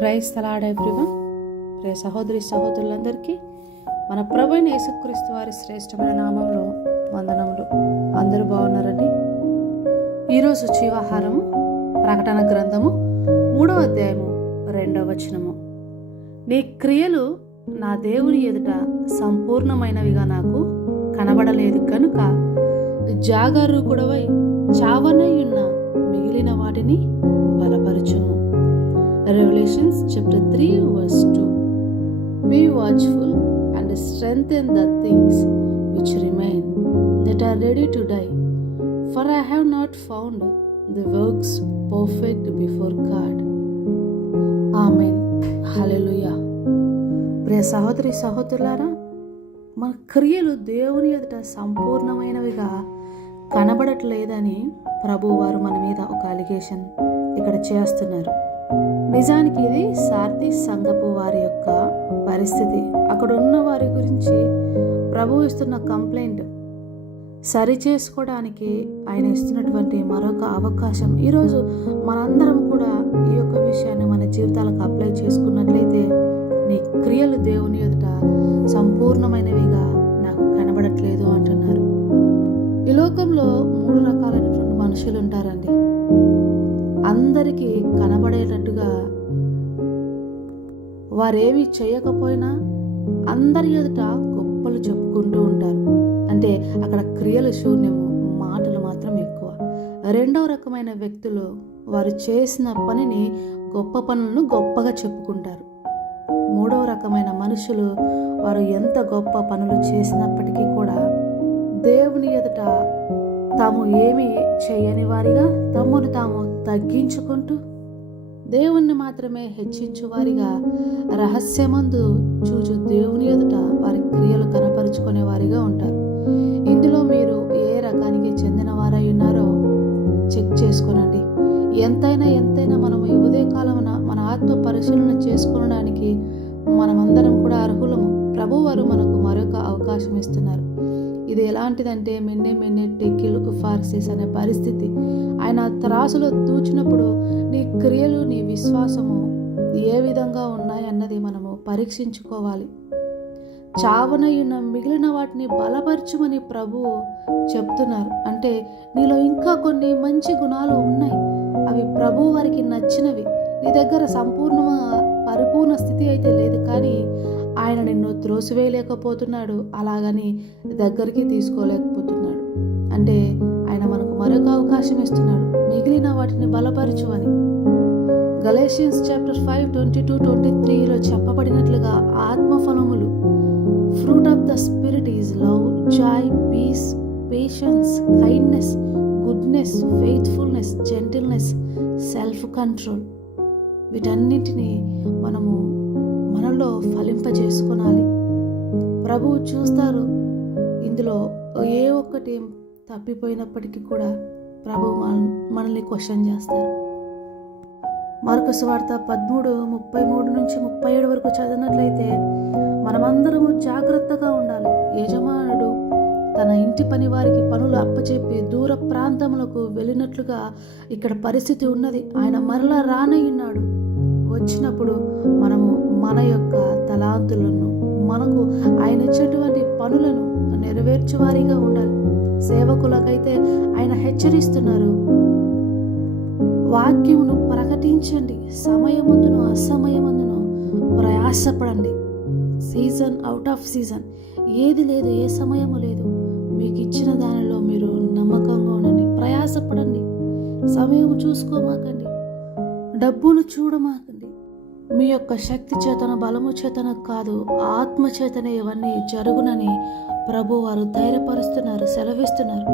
Praise తలాడ్ everyone. ప్రియ సహోదరి సహోదరులందరికీ మన ప్రభువైన యేసుక్రీస్తు వారి శ్రేష్టమైన నామంలో వందనములు. అందరూ బాగున్నారండి? ఈరోజు జీవాహారము ప్రకటన గ్రంథము 3వ అధ్యాయము 2వ వచనము. నీ క్రియలు నా దేవుని ఎదుట సంపూర్ణమైనవిగా నాకు కనబడలేదు కనుక జాగరూకుడవై చావనయ్యున్న మిగిలిన వాటిని బలపరచుము. Revelations chapter 3 verse 2. Be watchful and strengthen the things which remain that are ready to die, for I have not found the works perfect before God. Amen. Hallelujah. ప్రియ సహోదరి సహోదరులారా, మన క్రియలు దేవుని ఎదుట సంపూర్ణమైనవిగా కనబడట్లేదని ప్రభు వారు మన మీద ఒక అలిగేషన్ ఇక్కడ చేస్తున్నారు. నిజానికి ఇది సార్దీస్ సంఘపు వారి యొక్క పరిస్థితి. అక్కడ ఉన్న వారి గురించి ప్రభు ఇస్తున్న కంప్లైంట్ సరి చేసుకోవడానికి ఆయన ఇస్తున్నటువంటి మరొక అవకాశం. ఈరోజు మనందరం కూడా ఈ యొక్క విషయాన్ని మన జీవితాలకు అప్లై చేసుకున్నట్లయితే, నీ క్రియలు దేవుని ఎదుట సంపూర్ణమైనవిగా నాకు కనబడట్లేదు అంటున్నారు. ఈ లోకంలో 3 రకాలైనటువంటి మనుషులు ఉంటారండి. అందరికీ కనబడేటట్టుగా వారేమి చేయకపోయినా అందరి ఎదుట గొప్పలు చెప్పుకుంటూ ఉంటారు. అంటే అక్కడ క్రియలు శూన్యము, మాటలు మాత్రం ఎక్కువ. 2వ రకమైన వ్యక్తులు వారు చేసిన పనిని, గొప్ప పనులను గొప్పగా చెప్పుకుంటారు. 3వ రకమైన మనుషులు వారు ఎంత గొప్ప పనులు చేసినప్పటికీ కూడా దేవుని ఎదుట తాము ఏమీ చేయని వారిగా, తమను తాము తగ్గించుకుంటూ దేవుణ్ణి మాత్రమే హెచ్చించువారిగా, రహస్యమందు చూచు దేవుని ఎదుట వారి క్రియలు కనపరుచుకునే వారిగా ఉంటారు. ఇందులో మీరు ఏ రకానికి చెందిన వారై ఉన్నారో చెక్ చేసుకోనండి. ఎంతైనా మనం ఈ ఉదయకాలమున మన ఆత్మ పరిశీలన చేసుకోవడానికి మనమందరం కూడా అర్హులము. ప్రభువారు మనకు మరొక అవకాశం ఇస్తున్నారు. ఇది ఎలాంటిదంటే మెన్నే టెకిల్ ఫార్సిస్ అనే పరిస్థితి. ఆయన త్రాసులో తూచినప్పుడు నీ క్రియలు, నీ విశ్వాసము ఏ విధంగా ఉన్నాయన్నది మనము పరీక్షించుకోవాలి. చావనయ్యున్న మిగిలిన వాటిని బలపరచుమని ప్రభువు చెప్తున్నారు. అంటే నీలో ఇంకా కొన్ని మంచి గుణాలు ఉన్నాయి, అవి ప్రభు వారికి నచ్చినవి. నీ దగ్గర పరిపూర్ణ స్థితి అయితే లేదు, కానీ ఆయన నిన్ను త్రోసివేయలేకపోతున్నాడు, అలాగని దగ్గరికి తీసుకోలేకపోతున్నాడు. అంటే ఆయన మనకు మరొక అవకాశం ఇస్తున్నాడు, మిగిలిన వాటిని బలపరచు అని. గలేషియన్స్ చాప్టర్ 5:22-23లో చెప్పబడినట్లుగా ఆత్మఫలములు, fruit of the spirit is love, joy, peace, patience, kindness, goodness, faithfulness, gentleness, self control. వీటన్నిటినీ మనలో ఫలింపజేసుకోనాలి. ప్రభువు చూస్తారు. ఇందులో ఏ ఒక్కటి తప్పిపోయినప్పటికీ కూడా ప్రభువు మనల్ని క్వశ్చన్ చేస్తారు. మార్కు సువార్త 13:33-37 వరకు చదివినట్లయితే, మనమందరము జాగ్రత్తగా ఉండాలి. యజమానుడు తన ఇంటి పని వారికి పనులు అప్పచెప్పి దూర ప్రాంతములకు వెళ్ళినట్లుగా ఇక్కడ పరిస్థితి ఉన్నది. ఆయన మరలా రానయ్యున్నాడు. వచ్చినప్పుడు మనము మన యొక్క తలాంతులను, మనకు ఆయన ఇచ్చేటువంటి పనులను నెరవేర్చువారిగా ఉండాలి. సేవకులకైతే ఆయన హెచ్చరిస్తున్నారు, వాక్యమును ప్రకటించండి, సమయమందును అసమయమందును ప్రయాసపడండి. సీజన్ అవుట్ ఆఫ్ సీజన్ ఏది లేదు, ఏ సమయము లేదు. మీకు ఇచ్చిన దానిలో మీరు నమ్మకంగా ఉండండి, ప్రయాసపడండి. సమయం చూసుకోమాకండి, డబ్బును చూడమాకండి. మీ యొక్క శక్తి చేతన, బలము చేతన కాదు, ఆత్మ చేతనే ఇవన్నీ జరుగునని ప్రభు వారు ధైర్యపరుస్తున్నారు, సెలవిస్తున్నారు.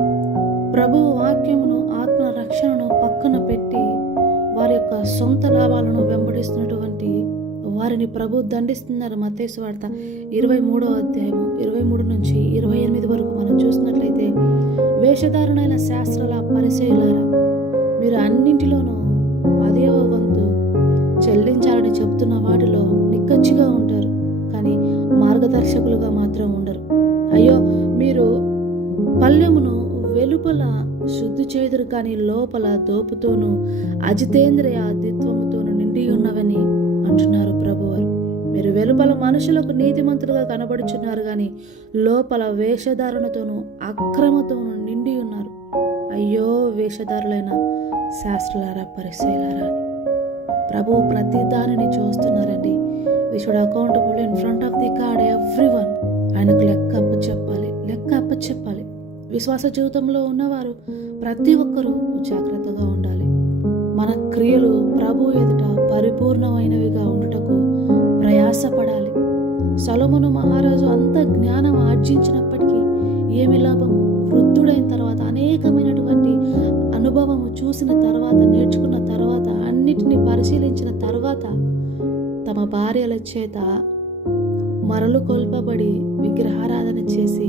ప్రభు వాక్యమును, ఆత్మ రక్షణను పక్కన పెట్టి వారి యొక్క సొంత లాభాలను వెంబడిస్తున్నటువంటి వారిని ప్రభు దండిస్తున్నారు. మత్తయి సువార్త 23వ అధ్యాయము 23-28 వరకు మనం చూసినట్లయితే, వేషధారులైన శాస్త్రాల పరిచయులారా, మీరు అన్నింటిలోనూ 10వ వంతు చెల్లించాలని చెప్తున్న వాటిలో నిక్కచ్చిగా ఉంటారు, కానీ మార్గదర్శకులుగా మాత్రం ఉండరు. అయ్యో, మీరు పల్లెమును వెలుపల శుద్ధి చేదురు, కానీ లోపల దోపుతోనూ అజితేంద్రియ దిత్వముతోనూ నిండి ఉన్నవని అంటున్నారు ప్రభువారు. మీరు వెలుపల మనుషులకు నీతిమంతులుగా కనబడుచున్నారు, కానీ లోపల వేషధారణతోనూ అక్రమతోనూ నిండి ఉన్నారు. అయ్యో వేషధారులైన శాస్త్రులారా, పరిసయ్యులారా అని ప్రభువు ప్రతి దానిని చూస్తున్నారండి. We should accountable in front of the god everyone. ఆయనకు లెక్క అప్పచెప్పాలి. విశ్వాస జీవితంలో ఉన్నవారు ప్రతి ఒక్కరూ జాగ్రత్తగా ఉండాలి. మన క్రియలు ప్రభు ఎదుట పరిపూర్ణమైనవిగా ఉండుటకు ప్రయాసపడాలి. సొలొమోను మహారాజు అంత జ్ఞానం ఆర్జించినప్పటికీ ఏమి లాభం? వృద్ధుడైన తర్వాత అనేకమైనటువంటి అనుభవము చూసిన తర్వాత, నేర్చుకున్న తర్వాత, అన్నిటినీ పరిశీలించిన తర్వాత తమ భార్యల చేత మరలు కొల్పబడి విగ్రహారాధన చేసి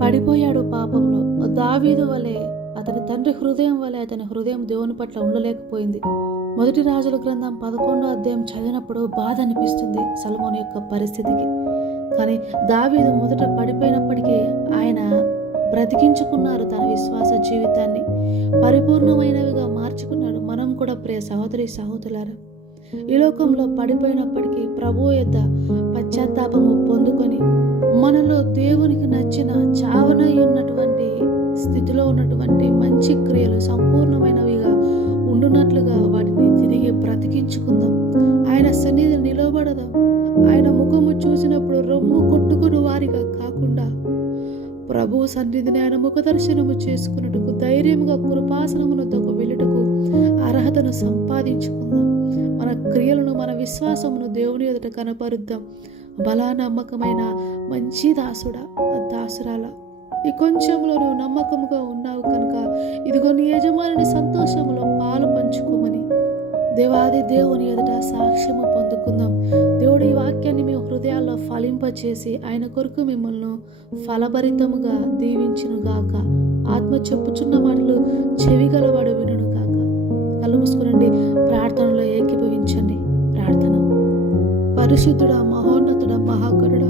పడిపోయాడు పాపంలో. దావీదు వలె అతని తండ్రి హృదయం వలె అతని హృదయం దేవుని పట్ల ఉండలేకపోయింది. మొదటి రాజుల గ్రంథం 11వ అధ్యాయం చదివినప్పుడు బాధ అనిపిస్తుంది సొలొమోను యొక్క పరిస్థితికి. కానీ దావీదు మొదట పడిపోయినప్పటికీ ఆయన బ్రతికించుకున్నారు. తన విశ్వాస జీవితాన్ని పరిపూర్ణమైనవిగా మార్చుకున్నాడు. మనం కూడా ప్రియ సహోదరి సహోదరులారా, ఈ లోకంలో పడిపోయినప్పటికీ ప్రభువు యొద్ద పశ్చాత్తాపము పొందుకొని మనలో దేవునికి నచ్చిన చావనై ఉన్నటువంటి స్థితిలో ఉన్నటువంటి మంచి క్రియలు సంపూర్ణమైనవిగా ఉండునట్లుగా వాటిని తిరిగి బ్రతికించుకుందాం. ఆయన సన్నిధి నిలబడదాం. ఆయన ముఖము చూసినప్పుడు రొమ్ము కొట్టుకుని వారిగా కాకుండా ప్రభువు సన్నిధిని ఆయన ముఖ దర్శనము చేసుకున్నట్టుకు ధైర్యంగా కృపాసనమునకు వెళ్ళుటకు అర్హతను సంపాదించుకుందాం. మన క్రియలను, మన విశ్వాసమును దేవుని ఎదుట కనపరుద్దాం. బలా నమ్మకమైన మంచి దాసురాల, ఈ కొంచెంలో నువ్వు నమ్మకముగా ఉన్నావు కనుక ఇదిగో నీ యజమాని సంతోషములో పాలు పంచుకోమని దేవాది దేవుని ఎదుట సాక్ష్యము పొందుకుందాం. దేవుడు ఈ వాక్యాన్ని మీ హృదయాల్లో ఫలింపచేసి ఆయన కొరకు మిమ్మల్ని ఫలభరితముగా దీవించును గాక. ఆత్మ చెప్పుచున్న మాటలు చెవిగలవాడు వినును గాక. కళ్ళు మూసుకునండి, ప్రార్థనలో ఏకీభవించండి. ప్రార్థన. పరిశుద్ధుడా, మహోన్నతుడా, మహాకరుడా,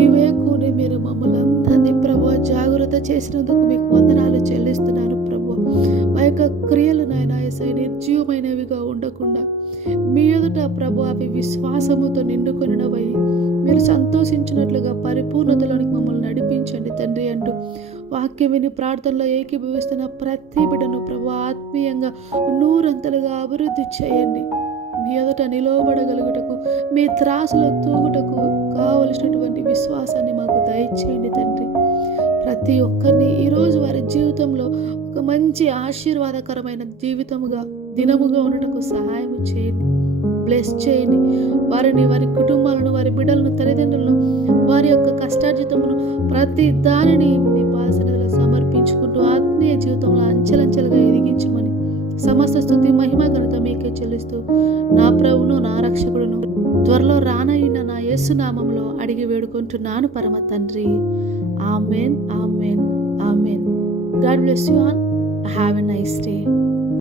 ఈ వేకుని మీరు మమ్మల్ని అందరినీ ప్రభువా జాగ్రత్త చేసినందుకు మీకు వందనాలు చెల్లిస్తున్నాను ప్రభువా. మా యొక్క క్రియలు నాయన యేసయ్య నిర్జీవమైనవిగా ఉండకుండా మీ ఎదుట ప్రభు అవి విశ్వాసముతో నిండుకొనినవై మీరు సంతోషించినట్లుగా పరిపూర్ణతలోనికి మమ్మల్ని నడిపించండి తండ్రి అంటూ వాక్యం విని ప్రార్థనలో ఏకీభవిస్తున్న ప్రతి బిడ్డను ప్రభు ఆత్మీయంగా నూరంతలుగా అభివృద్ధి చేయండి. మీ ఎదుట నిలవబడగలుగుటకు, మీ త్రాసులో తూగుటకు కావలసినటువంటి విశ్వాసాన్ని మాకు దయచేయండి తండ్రి. ప్రతి ఒక్కరిని ఈరోజు వారి జీవితంలో ఒక మంచి ఆశీర్వాదకరమైన జీవితముగా, దినముగా ఉండటకు సహాయం చేయండి. బ్లెస్ చేయండి వారిని, వారి కుటుంబాలను, వారి బిడ్డలను, తల్లిదండ్రులను, వారి యొక్క కష్టార్జితమును ప్రతి దానిని మీ పాదసన్నిధిలో సమర్పించుకుంటూ ఆత్మీయ జీవితంలో అంచెలంచెలుగా ఎదిగించమని సమస్త స్తుతి మహిమ ఘనత మీకే చెల్లిస్తూ నా ప్రభువును, నా రక్షకుడును, త్వరలో రానయ్యున్న నా యేసు నామములో అడిగి వేడుకుంటున్నాను పరమ తండ్రి. Amen, amen, amen. God bless you all. Have a nice day.